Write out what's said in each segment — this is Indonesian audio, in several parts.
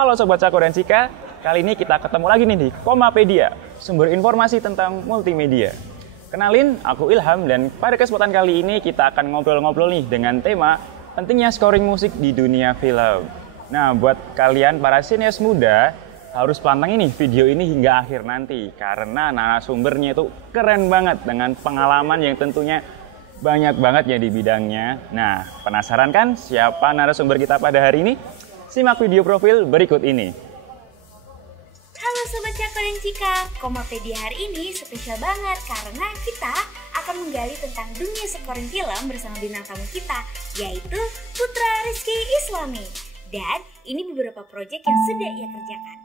Halo Sobat Cako dan Cika, kali ini kita ketemu lagi nih di Komapedia, sumber informasi tentang multimedia. Kenalin, aku Ilham dan pada kesempatan kali ini kita akan ngobrol-ngobrol nih dengan tema pentingnya scoring musik di dunia film. Nah, buat kalian para sinias muda, harus pantengin nih video ini hingga akhir nanti karena narasumbernya itu keren banget dengan pengalaman yang tentunya banyak banget ya di bidangnya. Nah, penasaran kan siapa narasumber kita pada hari ini? Simak video profil berikut ini. Halo Sobat Cako dan Cika, Komapedia hari ini spesial banget karena kita akan menggali tentang dunia scoring film bersama bintang tamu kita, yaitu Putra Rizky Islami. Dan ini beberapa proyek yang sudah ia kerjakan.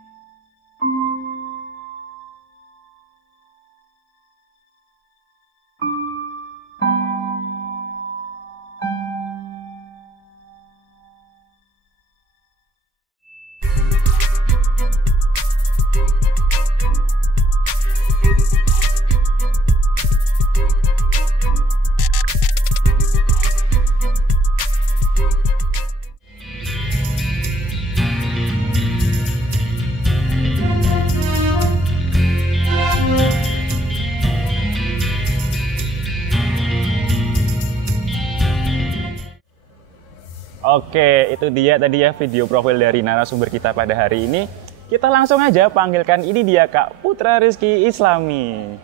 Oke, itu dia tadi ya video profil dari narasumber kita pada hari ini. Kita langsung aja panggilkan, ini dia Kak Putra Rizky Islami.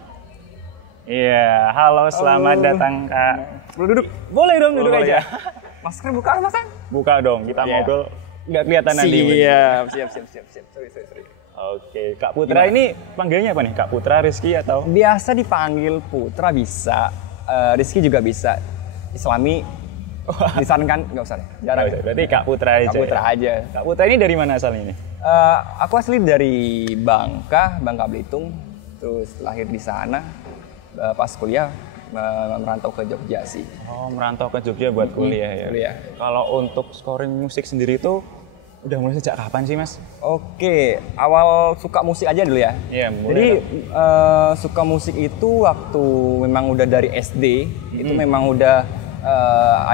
Iya, halo, selamat datang Kak. Boleh duduk? Boleh dong, duduk Boleh aja. ya. Masker buka mas? Buka dong, kita ngobrol nggak kelihatan nanti. Siap. Sorry. Oke, Kak Putra ini panggilnya apa nih? Kak Putra Rizky atau? Biasa dipanggil Putra bisa, Rizky juga bisa. Islami disarankan nggak usah deh, jarang. Berarti Kak Putra aja. Kak Putra aja. Kak Putra ini dari mana asalnya ini? Aku asli dari Bangka Belitung. Terus lahir di sana. Pas kuliah merantau ke Jogja sih. Oh, merantau ke Jogja buat kuliah ya. Kuliah. Kalau untuk scoring musik sendiri itu udah mulai sejak kapan sih, Mas? Oke, awal suka musik aja dulu ya. Iya, mulai. Jadi suka musik itu waktu memang udah dari SD, itu memang udah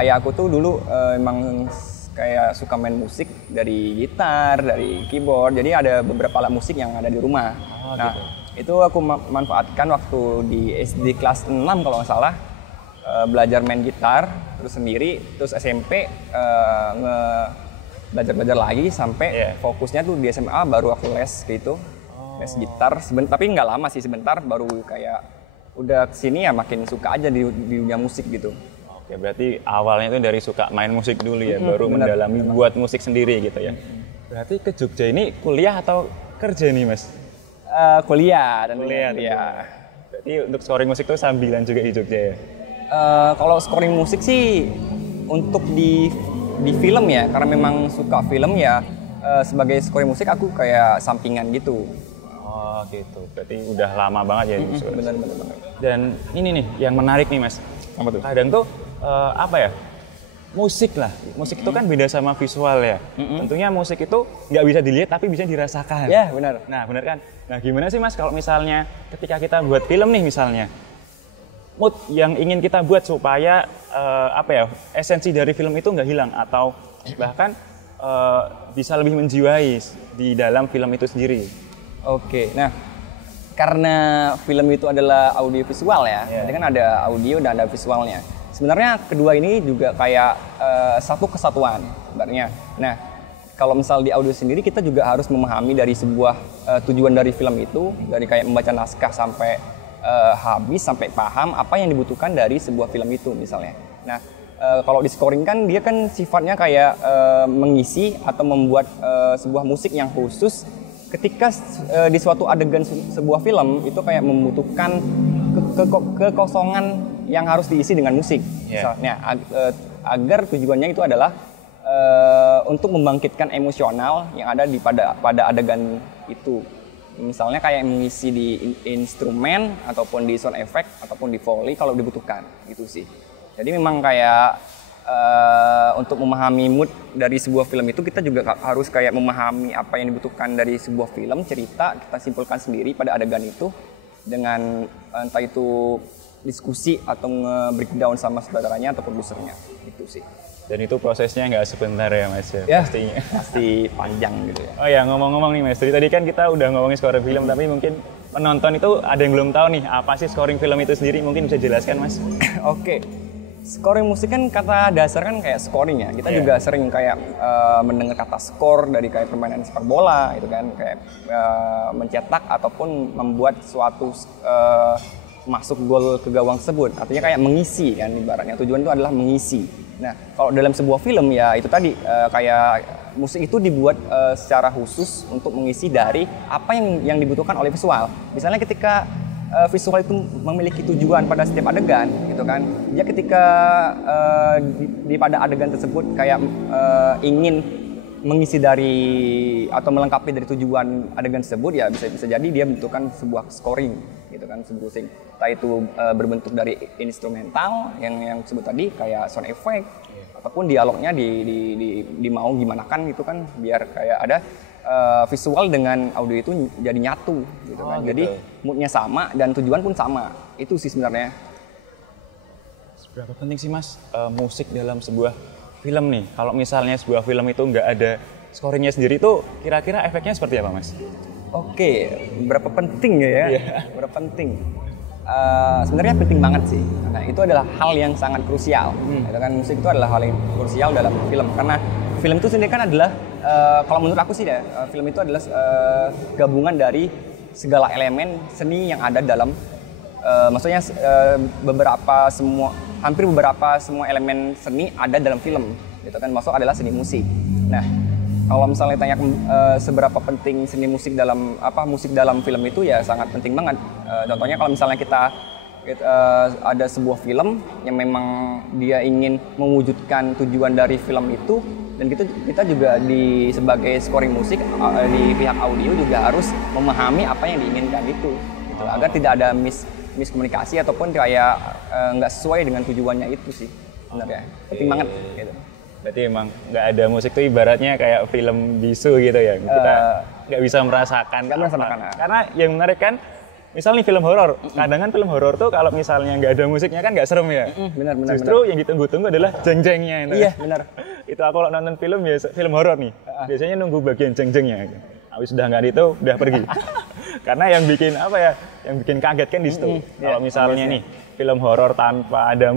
ayahku tuh dulu emang kayak suka main musik dari gitar, dari keyboard. Jadi ada beberapa alat musik yang ada di rumah. Oh, nah, gitu. itu aku manfaatkan waktu di SD kelas 6 kalau nggak salah, belajar main gitar terus sendiri, terus SMP belajar lagi sampai fokusnya tuh di SMA baru aku les gitu. Les gitar tapi nggak lama sih, sebentar baru kayak udah kesini ya makin suka aja di dunia musik gitu. Ya berarti awalnya itu dari suka main musik dulu ya, baru mendalami buat musik sendiri gitu ya. Berarti ke Jogja ini kuliah atau kerja nih, Mas? Kuliah. Berarti untuk scoring musik itu sambilan juga di Jogja ya? Kalau scoring musik sih untuk di film ya, karena memang suka film ya, sebagai scoring musik aku kayak sampingan gitu. Oh gitu, berarti udah lama banget ya. Benar. Dan ini nih yang menarik nih, Mas. Apa tuh? Kadang tuh musik itu kan beda sama visual ya. Tentunya musik itu nggak bisa dilihat tapi bisa dirasakan. Ya benar. Nah benar kan. Nah gimana sih Mas kalau misalnya ketika kita buat film nih misalnya, mood yang ingin kita buat supaya esensi dari film itu nggak hilang atau bahkan bisa lebih menjiwai di dalam film itu sendiri. Oke, nah karena film itu adalah audiovisual ya, jadi kan ada audio dan ada visualnya. Sebenarnya kedua ini juga kayak satu kesatuan sebenarnya. Nah, kalau misal di audio sendiri kita juga harus memahami dari sebuah tujuan dari film itu, dari kayak membaca naskah sampai habis, sampai paham apa yang dibutuhkan dari sebuah film itu misalnya. Nah, kalau di scoring kan dia kan sifatnya kayak mengisi atau membuat sebuah musik yang khusus ketika di suatu adegan sebuah film itu kayak membutuhkan kekosongan yang harus diisi dengan musik. Misalnya agar tujuannya itu adalah untuk membangkitkan emosional yang ada pada adegan itu. Misalnya kayak mengisi di instrumen ataupun di sound effect ataupun di foley kalau dibutuhkan gitu sih. Jadi memang kayak untuk memahami mood dari sebuah film itu kita juga harus kayak memahami apa yang dibutuhkan dari sebuah film, cerita kita simpulkan sendiri pada adegan itu dengan entah itu diskusi atau nge-breakdown sama saudaranya atau produsernya, itu sih. Dan itu prosesnya nggak sebentar ya Mas ya, Ya, pastinya. pasti panjang gitu ya. Oh ya, ngomong-ngomong nih Mas, tadi kan kita udah ngomongin scoring film, tapi mungkin penonton itu ada yang belum tahu nih, apa sih scoring film itu sendiri, mungkin bisa jelaskan Mas? Oke, scoring musik kan kata dasar kan kayak scoring ya. Kita juga sering kayak mendengar kata score dari kayak permainan sepak bola gitu kan, kayak mencetak ataupun membuat suatu masuk gol ke gawang tersebut. Artinya kayak mengisi kan ibaratnya, tujuan itu adalah mengisi. Nah, kalau dalam sebuah film ya itu tadi kayak musik itu dibuat secara khusus untuk mengisi dari apa yang dibutuhkan oleh visual. Misalnya ketika visual itu memiliki tujuan pada setiap adegan gitu kan. Dia ketika pada adegan tersebut kayak ingin mengisi dari atau melengkapi dari tujuan adegan tersebut, ya bisa jadi dia membutuhkan sebuah scoring gitu kan, sebuah sing. Entah itu berbentuk dari instrumental yang disebut tadi kayak sound effect, ataupun dialognya di mau gimana kan gitu kan, biar kayak ada visual dengan audio itu jadi nyatu gitu kan. Gitu. Jadi moodnya sama dan tujuan pun sama. Itu sih sebenarnya. Seberapa penting sih Mas musik dalam sebuah film nih? Kalau misalnya sebuah film itu nggak ada scoringnya sendiri, itu kira-kira efeknya seperti apa Mas? Oke, berapa penting ya? Berapa penting? Sebenarnya penting banget sih. Nah, itu adalah hal yang sangat krusial. Itu kan, musik itu adalah hal yang krusial dalam film, karena film itu sendiri kan adalah kalau menurut aku sih ya, film itu adalah gabungan dari segala elemen seni yang ada dalam maksudnya hampir beberapa semua elemen seni ada dalam film. Itu kan masuk adalah seni musik. Nah, kalau misalnya tanya seberapa penting seni musik dalam film itu, ya sangat penting banget. Contohnya kalau misalnya kita ada sebuah film yang memang dia ingin mewujudkan tujuan dari film itu, dan kita juga sebagai scoring musik di pihak audio juga harus memahami apa yang diinginkan itu, gitu, agar tidak ada miskomunikasi ataupun kayak nggak sesuai dengan tujuannya itu sih sebenarnya. Penting banget gitu. Berarti emang nggak ada musik tuh ibaratnya kayak film bisu gitu ya, kita nggak bisa merasakan. Karena yang menarik kan, misalnya film horor, kadang kan film horor tuh kalau misalnya nggak ada musiknya kan nggak serem ya. Benar. Justru yang ditunggu-tunggu adalah jeng-jengnya. Iya, benar. Itu aku kalau nonton film film horor nih, biasanya nunggu bagian jeng-jengnya. Habis udah nggak itu udah pergi. Karena yang bikin yang bikin kaget kan di situ. Kalau misalnya nih film horor tanpa ada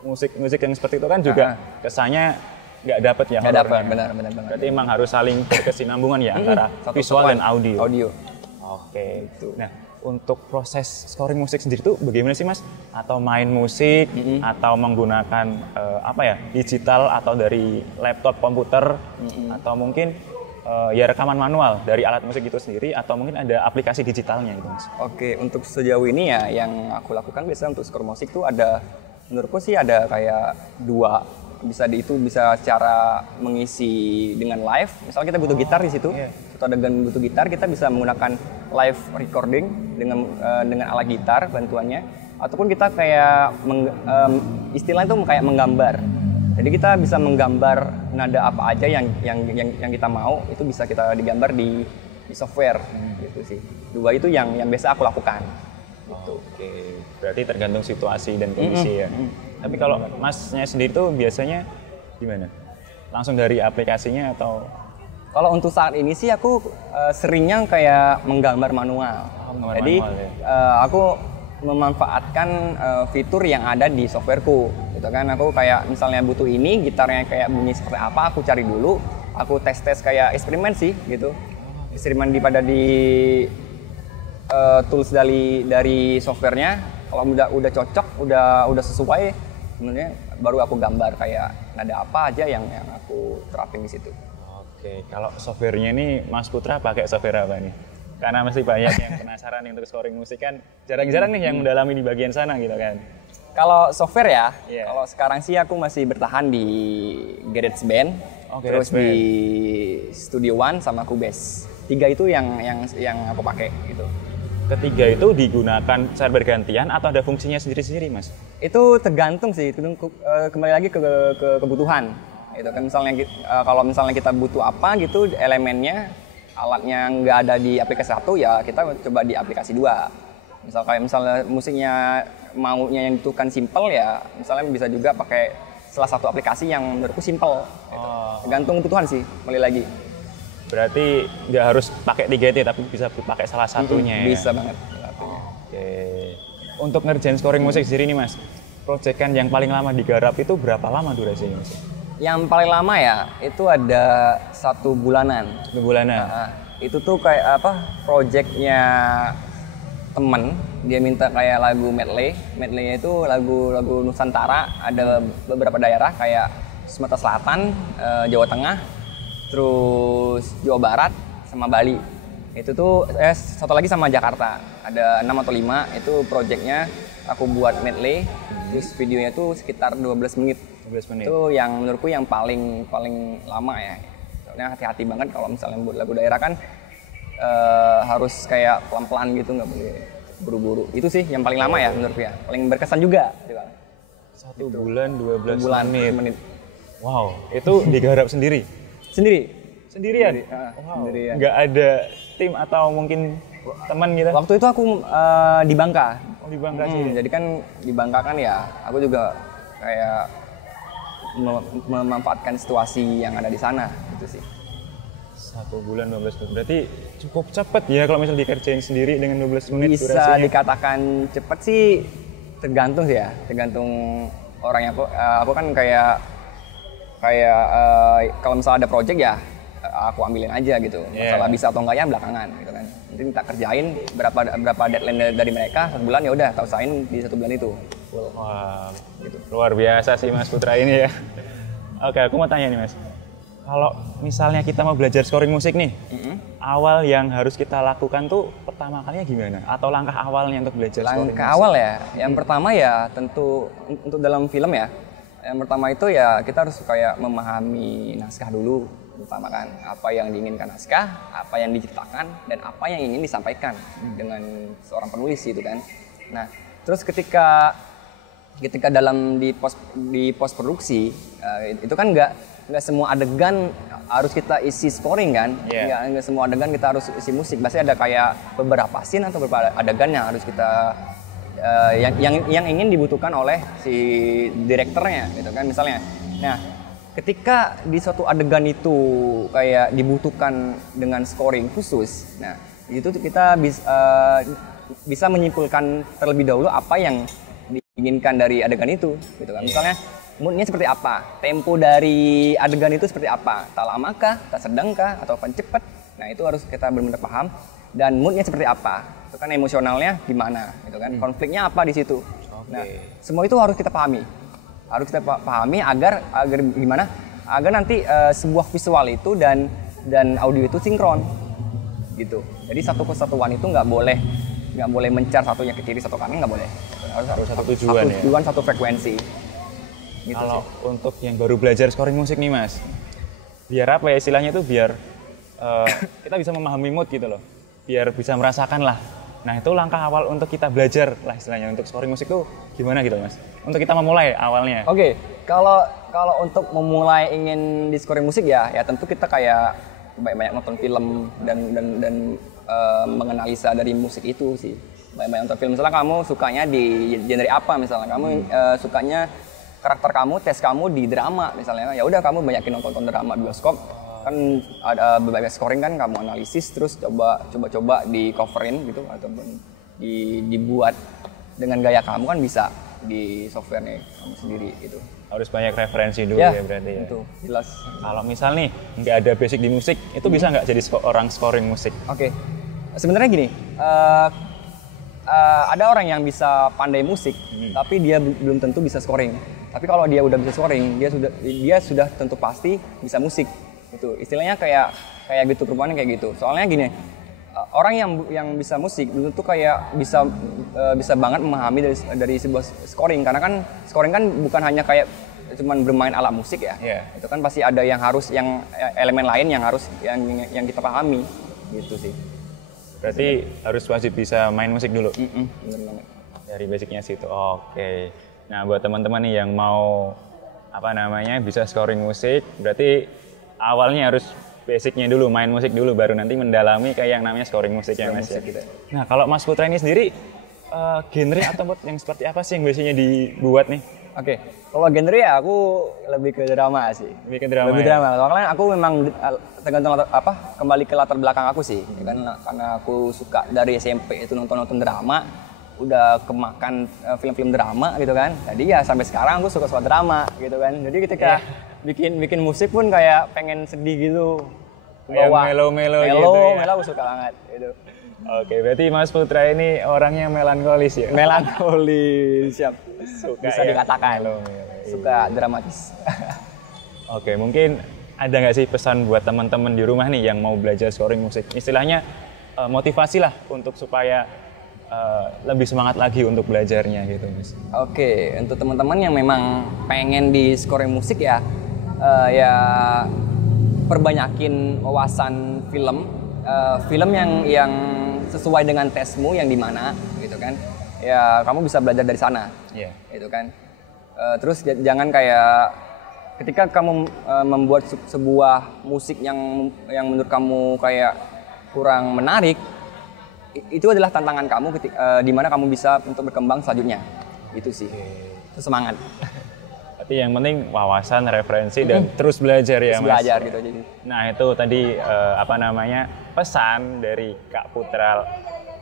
musik yang seperti itu kan juga kesannya nggak dapet ya. Nggak dapet, benar. Berarti emang harus saling berkesinambungan ya antara visual dan audio. Oke. Nah, untuk proses scoring musik sendiri tuh bagaimana sih Mas? Atau main musik, atau menggunakan digital atau dari laptop, komputer, atau mungkin ya rekaman manual dari alat musik itu sendiri, atau mungkin ada aplikasi digitalnya gitu Mas? Oke, untuk sejauh ini ya yang aku lakukan biasanya untuk skor musik tuh ada, menurutku sih ada kayak dua. Bisa secara mengisi dengan live. Misalnya kita butuh gitar di situ, atau adegan butuh gitar, kita bisa menggunakan live recording dengan alat gitar bantuannya. Ataupun kita kayak istilahnya itu kayak menggambar. Jadi kita bisa menggambar nada apa aja yang kita mau, itu bisa kita digambar di software gitu sih. Dua itu yang biasa aku lakukan. Gitu. Oke, berarti tergantung situasi dan kondisi ya. Tapi kalau Masnya sendiri tuh biasanya gimana? Langsung dari aplikasinya atau? Kalau untuk saat ini sih aku seringnya kayak menggambar manual. Jadi aku memanfaatkan fitur yang ada di softwareku. Gitu kan, aku kayak misalnya butuh ini, gitarnya kayak bunyi seperti apa, aku cari dulu, aku tes kayak eksperimen sih gitu. Eksperimen di tools dari softwarenya. Kalau udah cocok, udah sesuai, sebenarnya baru aku gambar kayak nada apa aja yang aku terapin di situ. Oke, kalau softwarenya ini Mas Putra pakai software apa nih? Karena masih banyak yang penasaran nih untuk scoring musik kan, jarang-jarang nih yang mendalami di bagian sana gitu kan. Kalau software ya, kalau sekarang sih aku masih bertahan di GarageBand, terus di Studio One sama Cubase. 3 itu yang aku pakai gitu. Ketiga itu digunakan secara bergantian atau ada fungsinya sendiri-sendiri, Mas? Itu tergantung sih, kembali lagi ke kebutuhan. Itu kan misalnya kalau misalnya kita butuh apa gitu elemennya, alatnya nggak ada di aplikasi 1, ya kita coba di aplikasi 2. Misalnya musiknya maunya yang dibutuhkan simple, ya misalnya bisa juga pakai salah satu aplikasi yang menurutku simple. Gitu. Tergantung kebutuhan sih, kembali lagi. Berarti nggak harus pakai 3T tapi bisa pakai salah satunya ya? Bisa banget. Satunya. Oke. Untuk ngerjain scoring musik sendiri nih Mas, proyekan yang paling lama digarap itu berapa lama durasinya Mas? Yang paling lama ya, itu ada 1 bulanan. 1 bulanan? Itu tuh kayak projectnya temen, dia minta kayak lagu medley. Medley itu lagu Nusantara, ada beberapa daerah kayak Sumatera Selatan, Jawa Tengah, terus Jawa Barat, sama Bali. Itu tuh satu lagi sama Jakarta, ada 6 atau 5, itu projectnya aku buat medley, terus videonya tuh sekitar 12 menit. 12 menit. Itu yang menurutku yang paling lama ya. Soalnya hati-hati banget kalau misalnya buat lagu daerah kan harus kayak pelan-pelan gitu, nggak boleh buru-buru. Itu sih yang paling lama ya menurutku ya, paling berkesan juga. 1 bulan 12 menit. menit. Wow, itu digarap sendiri? Sendirian? Wow. Sendirian. Nggak ada tim atau mungkin teman gitu? Waktu itu aku di Bangka. Oh, di Bangka sih. Jadi kan di Bangka kan ya, aku juga kayak memanfaatkan situasi yang ada di sana gitu sih. 1 bulan 12 menit. Berarti cukup cepat ya kalau misalnya dikerjain sendiri dengan 12 menit Bisa durasinya. dikatakan cepat sih, tergantung sih ya, tergantung orangnya. Aku kan kayak kalau misalnya ada project ya aku ambilin aja gitu. Masalah bisa atau enggaknya belakangan gitu kan. Nanti minta kerjain berapa deadline dari mereka 1 bulan, ya udah tak usahain di 1 bulan itu. Wah, gitu. Luar biasa sih Mas Putra ini ya. Oke, aku mau tanya nih Mas. Kalau misalnya kita mau belajar scoring musik nih, awal yang harus kita lakukan tuh pertama kalinya gimana? Atau langkah awalnya untuk belajar scoring musik? Langkah awal ya, yang pertama ya tentu untuk dalam film ya. Yang pertama itu ya kita harus kayak memahami naskah dulu, pertama kan. Apa yang diinginkan naskah, apa yang diceritakan, dan apa yang ingin disampaikan dengan seorang penulis itu kan. Nah, terus ketika dalam di post produksi itu kan nggak semua adegan harus kita isi scoring kan. Nggak semua adegan kita harus isi musik. Pasti ada kayak beberapa scene atau beberapa adegan yang harus kita yang ingin dibutuhkan oleh si direkturnya gitu kan misalnya. Nah, ketika di suatu adegan itu kayak dibutuhkan dengan scoring khusus, nah itu kita bisa menyimpulkan terlebih dahulu apa yang diinginkan dari adegan itu gitu kan. Misalnya moodnya seperti apa, tempo dari adegan itu seperti apa, tak lama kah, tak sedang kah, atau cepat. Nah itu harus kita benar-benar paham. Dan moodnya seperti apa, itu kan emosionalnya gimana gitu kan, konfliknya apa di situ. Nah semua itu harus kita pahami, agar gimana, agar nanti sebuah visual itu dan audio itu sinkron gitu. Jadi satu kesatuan itu nggak boleh mencar satunya ke kiri satu kanan, nggak boleh. Harus satu tujuan, satu frekuensi. Gitu kalau sih. Untuk yang baru belajar scoring musik nih Mas, biar apa ya istilahnya itu, biar kita bisa memahami mood gitu loh, biar bisa merasakan lah. Nah itu langkah awal untuk kita belajar lah istilahnya untuk scoring musik tuh gimana gitu Mas, untuk kita memulai awalnya. Oke, kalau untuk memulai ingin di scoring musik ya tentu kita kayak banyak nonton film dan menganalisa dari musik itu sih. Banyak nonton film, misalnya kamu sukanya di genre apa, misalnya kamu sukanya karakter kamu, tes kamu di drama misalnya, ya udah kamu banyakin nonton drama bioskop kan, ada beberapa scoring kan, kamu analisis terus coba di coverin gitu ataupun dibuat dengan gaya kamu kan, bisa di softwarenya kamu sendiri gitu. Harus banyak referensi dulu ya berarti ya. Itu jelas. Kalau misal nih nggak ada basic di musik, itu bisa nggak jadi orang scoring musik? Oke. Sebenarnya gini, ada orang yang bisa pandai musik, tapi dia belum tentu bisa scoring. Tapi kalau dia udah bisa scoring, dia sudah tentu pasti bisa musik. Itu istilahnya kayak gitu, perubahannya kayak gitu. Soalnya gini, orang yang bisa musik belum tentu kayak bisa banget memahami dari sebuah scoring, karena kan scoring kan bukan hanya kayak cuman bermain alat musik ya. Itu kan pasti ada yang elemen lain yang kita pahami gitu sih. Berarti harus wajib bisa main musik dulu. Bener banget. Dari basicnya situ. Oke. Nah, buat teman-teman nih yang mau bisa scoring musik, berarti awalnya harus basicnya dulu, main musik dulu, baru nanti mendalami kayak yang namanya scoring musik ya Mas ya. Gitu. Nah, kalau Mas Putra ini sendiri genre atau mood yang seperti apa sih yang biasanya dibuat nih? Oke, kalau genre ya aku lebih ke drama sih. Lebih ke drama. Lebih drama. Soalnya aku memang tergantung kembali ke latar belakang aku sih. Ya kan karena aku suka dari SMP itu nonton drama, udah kemakan film-film drama gitu kan. Jadi ya sampai sekarang aku suka drama gitu kan. Jadi ketika bikin musik pun kayak pengen sedih gitu. Yang melo-melo gitu ya. Melo aku suka banget gitu. Oke, berarti Mas Putra ini orangnya melankolis ya? Melankolis, siap. Bisa ya, dikatakan. Suka dramatis. Oke, mungkin ada nggak sih pesan buat teman-teman di rumah nih yang mau belajar scoring musik? Istilahnya motivasi lah untuk supaya lebih semangat lagi untuk belajarnya gitu, Mas. Oke, untuk teman-teman yang memang pengen di scoring musik ya, ya perbanyakin wawasan film, film yang sesuai dengan tesmu yang di mana gitu kan. Ya kamu bisa belajar dari sana. Iya. Gitu kan. Terus jangan kayak ketika kamu membuat sebuah musik yang menurut kamu kayak kurang menarik, itu adalah tantangan kamu di mana kamu bisa untuk berkembang selanjutnya. Itu sih. Itu semangat. Berarti yang penting wawasan, referensi dan terus belajar ya, terus Mas. belajar gitu jadi. Nah, itu tadi pesan dari Kak Putra.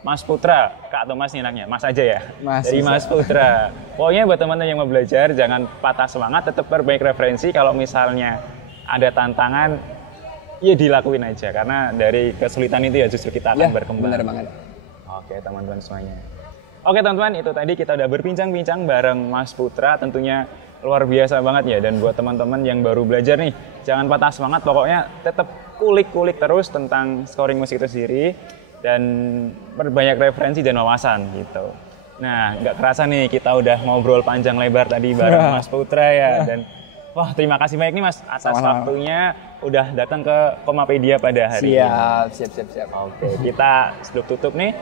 Mas Putra, Kak atau Mas nih enaknya? Mas aja ya? Mas. Dari Mas Putra. Pokoknya buat teman-teman yang mau belajar, jangan patah semangat, tetap perbaik referensi. Kalau misalnya ada tantangan, ya dilakuin aja. Karena dari kesulitan itu ya justru kita akan berkembang. Bener banget. Oke, teman-teman semuanya. Oke, teman-teman, itu tadi kita udah berbincang-bincang bareng Mas Putra. Tentunya luar biasa banget ya. Dan buat teman-teman yang baru belajar nih, jangan patah semangat. Pokoknya tetap kulik-kulik terus tentang scoring musik itu sendiri. Dan berbanyak referensi dan wawasan gitu. Nah, nggak kerasa nih kita udah ngobrol panjang lebar tadi bareng Mas Putra ya. Dan wah, terima kasih banyak nih Mas atas waktunya udah datang ke Komapedia pada hari ini. Siap. Oke, kita sebelum tutup nih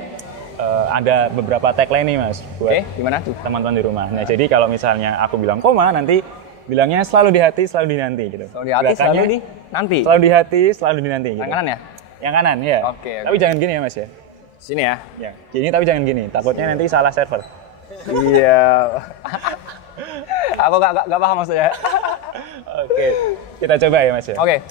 ada beberapa tagline nih Mas buat gimana tuh teman-teman di rumah. Nah, jadi kalau misalnya aku bilang koma, nanti bilangnya selalu di hati, selalu di nanti gitu. Selalu di hati, selalu di nanti. Selalu di hati, selalu di nanti gitu. Yang kanan ya? Yang kanan ya. Oke. Tapi jangan gini ya Mas ya. Sini ya. Ya, gini tapi jangan gini. Takutnya nanti salah server. Iya. Aku nggak paham maksudnya. Oke, kita coba ya Mas ya. Oke.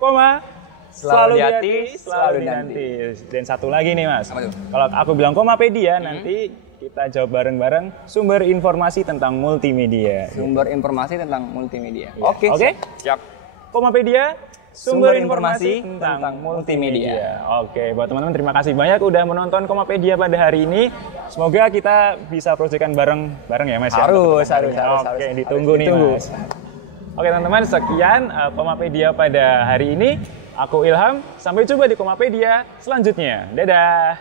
Koma, Selalu di hati, selalu di nanti. Dan satu lagi nih Mas. Apa tuh? Kalau aku bilang Komapedia, nanti kita jawab bareng-bareng sumber informasi tentang multimedia. Sumber informasi tentang multimedia. Ya. Oke. Siap. Komapedia, sumber informasi tentang tentang multimedia. multimedia. Oke, buat teman-teman terima kasih banyak udah menonton Komapedia pada hari ini. Semoga kita bisa proyekkan bareng ya Mas ya. Harus. Oke, ditunggu nih Mas. Oke teman-teman, sekian Komapedia pada hari ini. Aku Ilham, sampai jumpa di Komapedia selanjutnya. Dadah.